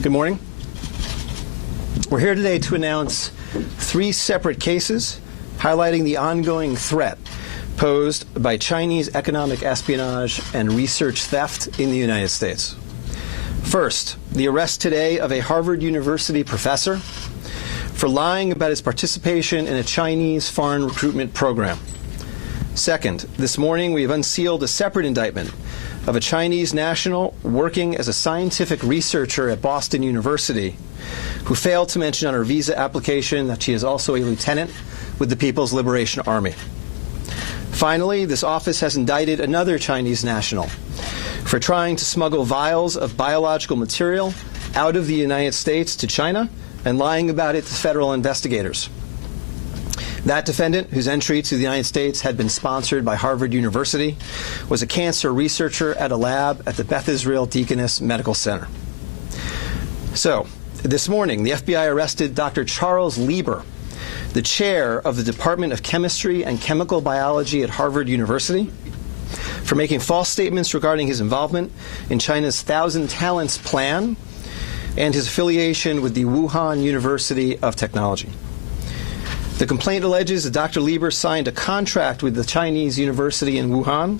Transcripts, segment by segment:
Good morning. We're here today to announce 3 separate cases highlighting the ongoing threat posed by Chinese economic espionage and research theft in the United States. First, the arrest today of a Harvard University professor for lying about his participation in a Chinese foreign recruitment program. Second, this morning we have unsealed a separate indictment of a Chinese national working as a scientific researcher at Boston University who failed to mention on her visa application that she is also a lieutenant with the People's Liberation Army. Finally, this office has indicted another Chinese national for trying to smuggle vials of biological material out of the United States to China and lying about it to federal investigators. That defendant, whose entry to the United States had been sponsored by Harvard University, was a cancer researcher at a lab at the Beth Israel Deaconess Medical Center. So, this morning, the FBI arrested Dr. Charles Lieber, the chair of the Department of Chemistry and Chemical Biology at Harvard University, for making false statements regarding his involvement in China's Thousand Talents Plan and his affiliation with the Wuhan University of Technology. The complaint alleges that Dr. Lieber signed a contract with the Chinese university in Wuhan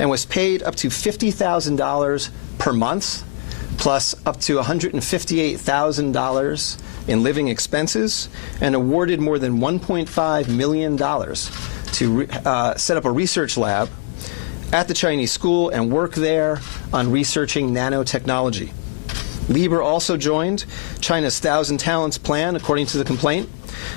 and was paid up to $50,000 per month, plus up to $158,000 in living expenses, and awarded more than $1.5 million to set up a research lab at the Chinese school and work there on researching nanotechnology. Lieber also joined China's Thousand Talents Plan, according to the complaint,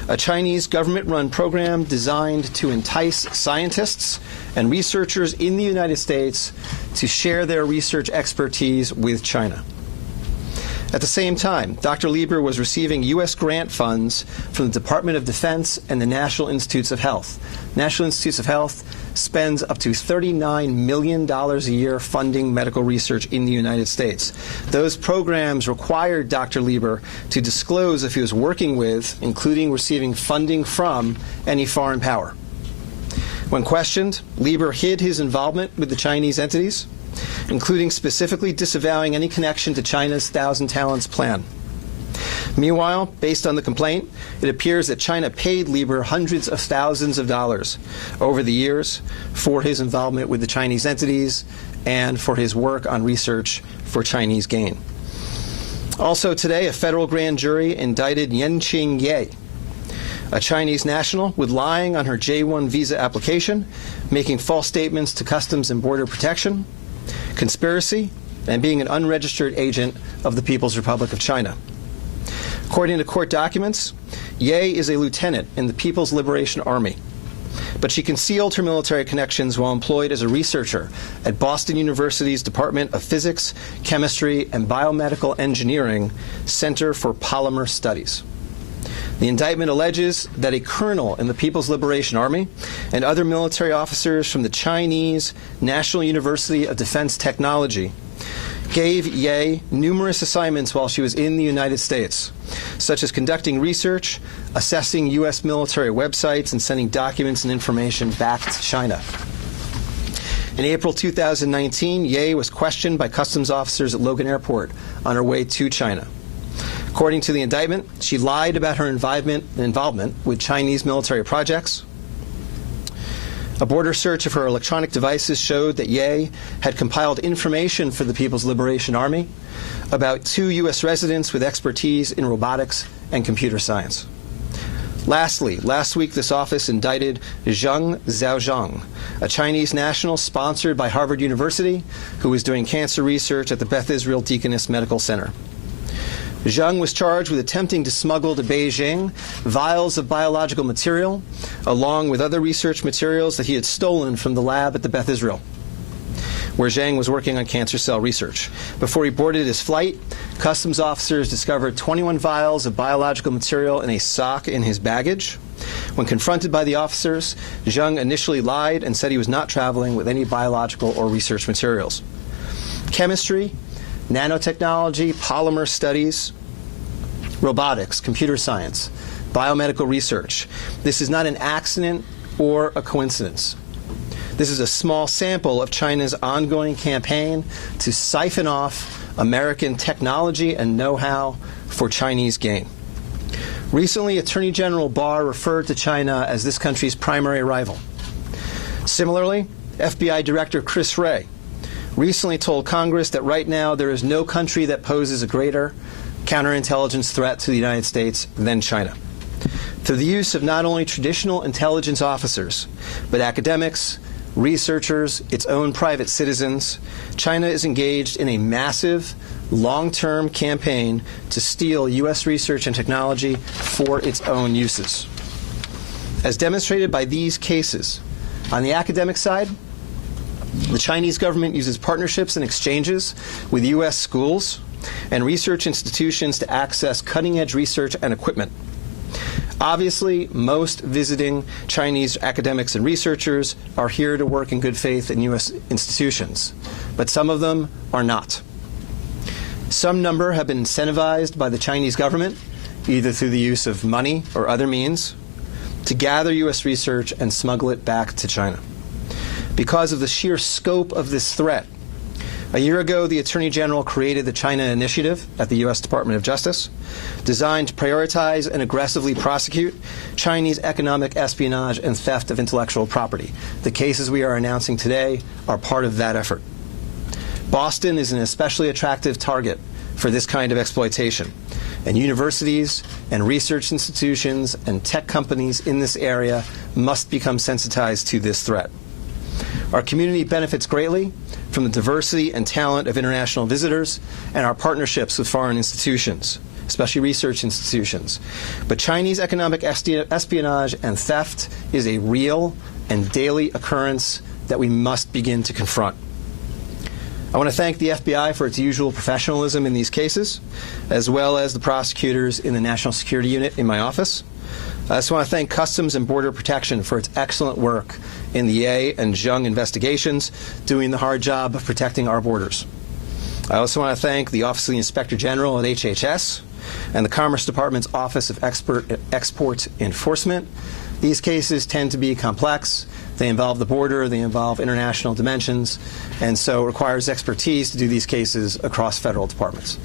a Chinese government-run program designed to entice scientists and researchers in the United States to share their research expertise with China. At the same time, Dr. Lieber was receiving U.S. grant funds from the Department of Defense and the National Institutes of Health. National Institutes of Health spends up to $39 million a year funding medical research in the United States. Those programs required Dr. Lieber to disclose if he was working with, including receiving funding from, any foreign power. When questioned, Lieber hid his involvement with the Chinese entities, including specifically disavowing any connection to China's Thousand Talents Plan. Meanwhile, based on the complaint, it appears that China paid Lieber hundreds of thousands of dollars over the years for his involvement with the Chinese entities and for his work on research for Chinese gain. Also today, a federal grand jury indicted Yanqing Ye, a Chinese national, with lying on her J-1 visa application, making false statements to Customs and Border Protection, conspiracy, and being an unregistered agent of the People's Republic of China. According to court documents, Ye is a lieutenant in the People's Liberation Army, but she concealed her military connections while employed as a researcher at Boston University's Department of Physics, Chemistry, and Biomedical Engineering Center for Polymer Studies. The indictment alleges that a colonel in the People's Liberation Army and other military officers from the Chinese National University of Defense Technology gave Ye numerous assignments while she was in the United States, such as conducting research, assessing U.S. military websites, and sending documents and information back to China. In April 2019, Ye was questioned by customs officers at Logan Airport on her way to China. According to the indictment, she lied about her involvement with Chinese military projects. A border search of her electronic devices showed that Ye had compiled information for the People's Liberation Army about 2 U.S. residents with expertise in robotics and computer science. Lastly, last week this office indicted Zheng Zhaozhang, a Chinese national sponsored by Harvard University who was doing cancer research at the Beth Israel Deaconess Medical Center. Zheng was charged with attempting to smuggle to Beijing vials of biological material, along with other research materials that he had stolen from the lab at the Beth Israel, where Zheng was working on cancer cell research. Before he boarded his flight, customs officers discovered 21 vials of biological material in a sock in his baggage. When confronted by the officers, Zheng initially lied and said he was not traveling with any biological or research materials. Chemistry, nanotechnology, polymer studies, robotics, computer science, biomedical research. This is not an accident or a coincidence. This is a small sample of China's ongoing campaign to siphon off American technology and know-how for Chinese gain. Recently, Attorney General Barr referred to China as this country's primary rival. Similarly, FBI Director Chris Wray recently told Congress that right now there is no country that poses a greater counterintelligence threat to the United States than China. Through the use of not only traditional intelligence officers, but academics, researchers, its own private citizens, China is engaged in a massive, long-term campaign to steal U.S. research and technology for its own uses. As demonstrated by these cases, on the academic side, the Chinese government uses partnerships and exchanges with U.S. schools and research institutions to access cutting-edge research and equipment. Obviously, most visiting Chinese academics and researchers are here to work in good faith in U.S. institutions, but some of them are not. Some number have been incentivized by the Chinese government, either through the use of money or other means, to gather U.S. research and smuggle it back to China. Because of the sheer scope of this threat, a year ago, the Attorney General created the China Initiative at the U.S. Department of Justice, designed to prioritize and aggressively prosecute Chinese economic espionage and theft of intellectual property. The cases we are announcing today are part of that effort. Boston is an especially attractive target for this kind of exploitation, and universities and research institutions and tech companies in this area must become sensitized to this threat. Our community benefits greatly from the diversity and talent of international visitors and our partnerships with foreign institutions, especially research institutions. But Chinese economic espionage and theft is a real and daily occurrence that we must begin to confront. I want to thank the FBI for its usual professionalism in these cases, as well as the prosecutors in the National Security Unit in my office. I also want to thank Customs and Border Protection for its excellent work in the Ye and Zheng investigations, doing the hard job of protecting our borders. I also want to thank the Office of the Inspector General at HHS and the Commerce Department's Office of Export Enforcement. These cases tend to be complex. They involve the border, they involve international dimensions, and so it requires expertise to do these cases across federal departments.